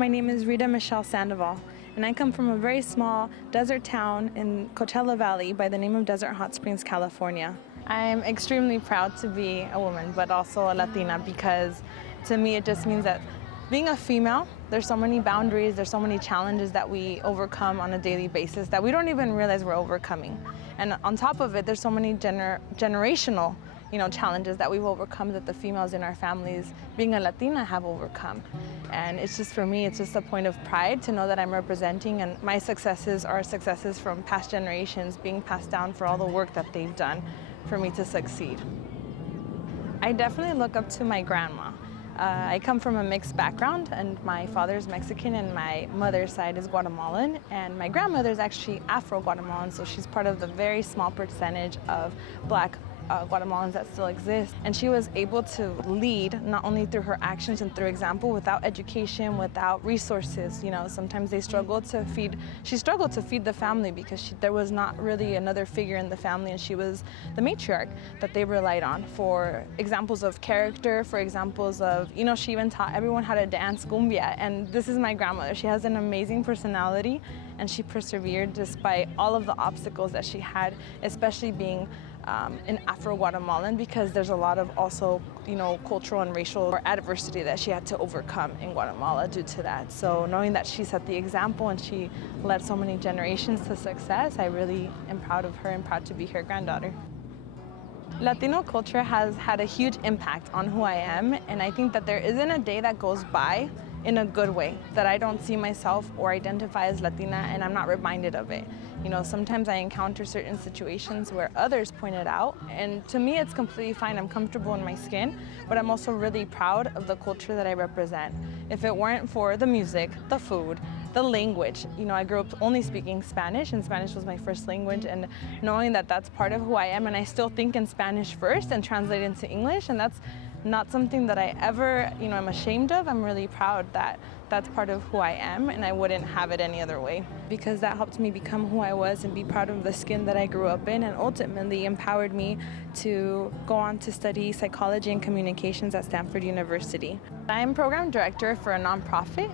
My name is Rita Michelle Sandoval, and I come from a very small desert town in Coachella Valley by the name of Desert Hot Springs, California. I'm extremely proud to be a woman, but also a Latina, because to me it just means that being a female, there's so many boundaries, there's so many challenges that we overcome on a daily basis that we don't even realize we're overcoming. And on top of it, there's so many generational challenges that we've overcome that the females in our families, being a Latina, have overcome. And it's just, for me, it's just a point of pride to know that I'm representing, and my successes are successes from past generations being passed down for all the work that they've done for me to succeed. I definitely look up to my grandma. I come from a mixed background, and my father's Mexican and my mother's side is Guatemalan, and my grandmother is actually Afro-Guatemalan, so she's part of the very small percentage of Black Guatemalans that still exist. And she was able to lead not only through her actions and through example, without education, without resources. Sometimes she struggled to feed the family because there was not really another figure in the family, and she was the matriarch that they relied on for examples of character, for examples of, she even taught everyone how to dance cumbia. And this is my grandmother. She has an amazing personality, and she persevered despite all of the obstacles that she had, especially being an Afro-Guatemalan, because there's a lot of also, cultural and racial adversity that she had to overcome in Guatemala due to that. So knowing that she set the example and she led so many generations to success, I really am proud of her and proud to be her granddaughter. Latino culture has had a huge impact on who I am, and I think that there isn't a day that goes by in a good way that I don't see myself or identify as Latina and I'm not reminded of it. Sometimes I encounter certain situations where others point it out, and to me it's completely fine. I'm comfortable in my skin, but I'm also really proud of the culture that I represent. If it weren't for the music, the food, the language, I grew up only speaking Spanish, and Spanish was my first language, and knowing that that's part of who I am, and I still think in Spanish first and translate into English, and that's not something that I ever, I'm ashamed of. I'm really proud that that's part of who I am, and I wouldn't have it any other way, because that helped me become who I was and be proud of the skin that I grew up in, and ultimately empowered me to go on to study psychology and communications at Stanford University. I'm program director for a nonprofit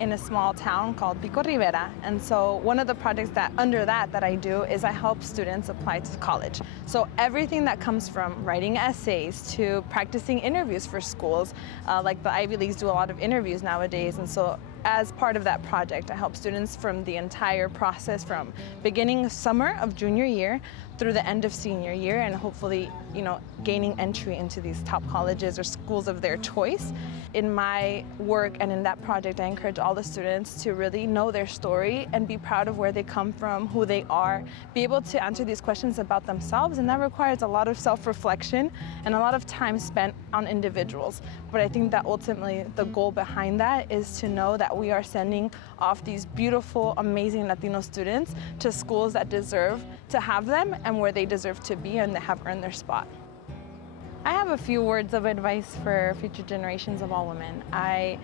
in a small town called Pico Rivera. And so one of the projects that I do is I help students apply to college. So everything that comes from writing essays to practicing interviews for schools, like the Ivy Leagues do a lot of interviews nowadays. And so as part of that project, I help students from the entire process, from beginning summer of junior year through the end of senior year, and hopefully, gaining entry into these top colleges or schools of their choice. In my work and in that project, I encourage all the students to really know their story and be proud of where they come from, who they are, be able to answer these questions about themselves, and that requires a lot of self-reflection and a lot of time spent on individuals. But I think that ultimately the goal behind that is to know that we are sending off these beautiful, amazing Latino students to schools that deserve to have them and where they deserve to be and that have earned their spot. I have a few words of advice for future generations of all women. I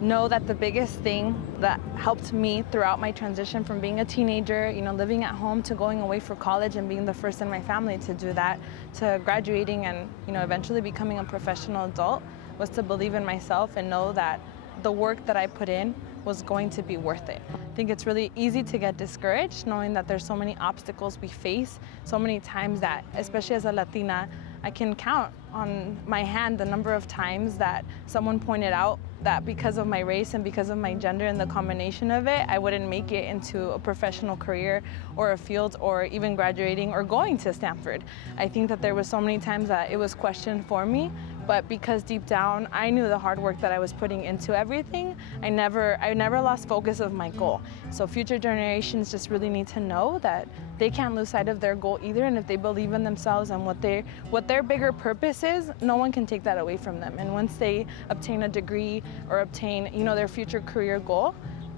know that the biggest thing that helped me throughout my transition from being a teenager, living at home, to going away for college and being the first in my family to do that, to graduating and, eventually becoming a professional adult, was to believe in myself and know that the work that I put in was going to be worth it. I think it's really easy to get discouraged knowing that there's so many obstacles we face, so many times that, especially as a Latina, I can count on my hand the number of times that someone pointed out that because of my race and because of my gender and the combination of it, I wouldn't make it into a professional career or a field or even graduating or going to Stanford. I think that there was so many times that it was questioned for me, but because deep down I knew the hard work that I was putting into everything, I never lost focus of my goal. So future generations just really need to know that they can't lose sight of their goal either, and if they believe in themselves and what their bigger purpose is, no one can take that away from them. And once they obtain a degree or obtain, their future career goal,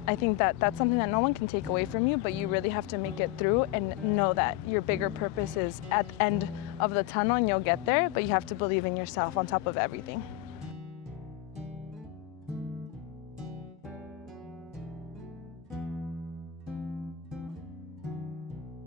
I think that that's something that no one can take away from you, but you really have to make it through and know that your bigger purpose is at the end of the tunnel and you'll get there, but you have to believe in yourself on top of everything.